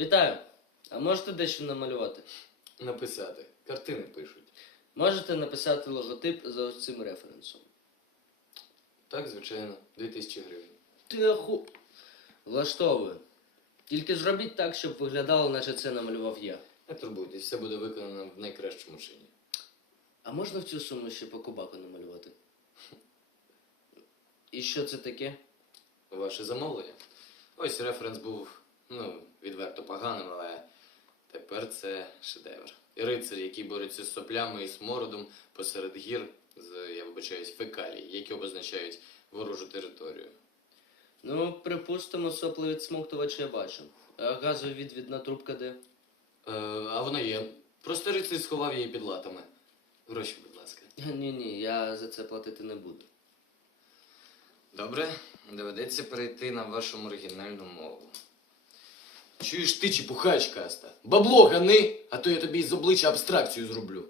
Вітаю! А можете дещо намалювати? Написати. Картини пишуть. Можете написати логотип за ось цим референсом. Так, звичайно, 2000 гривень. Ти аху... Влаштовую. Тільки зробіть так, щоб виглядало, наче це намалював я. Не турбуйтесь, все буде виконано в найкращому чині. А можна в цю суму ще по кубаку намалювати? І що це таке? Ваше замовлення. Ось референс був, ну, відверто поганим, але тепер це шедевр. І рицар, який бореться з соплями і смородом посеред гір з, я вибачаюсь, фекалій, які обозначають ворожу територію. Ну, припустимо, сопли від смоктувача я бачу. А газовий відвідна трубка де? Е, а вона є. Просто рицар сховав її під латами. Гроші, будь ласка. Ні, ні, я за це платити не буду. Добре, доведеться перейти на вашу оригінальну мову. Чуєш ти, чепухач, каста? Бабло гани, а то я тобі з обличчя абстракцію зроблю.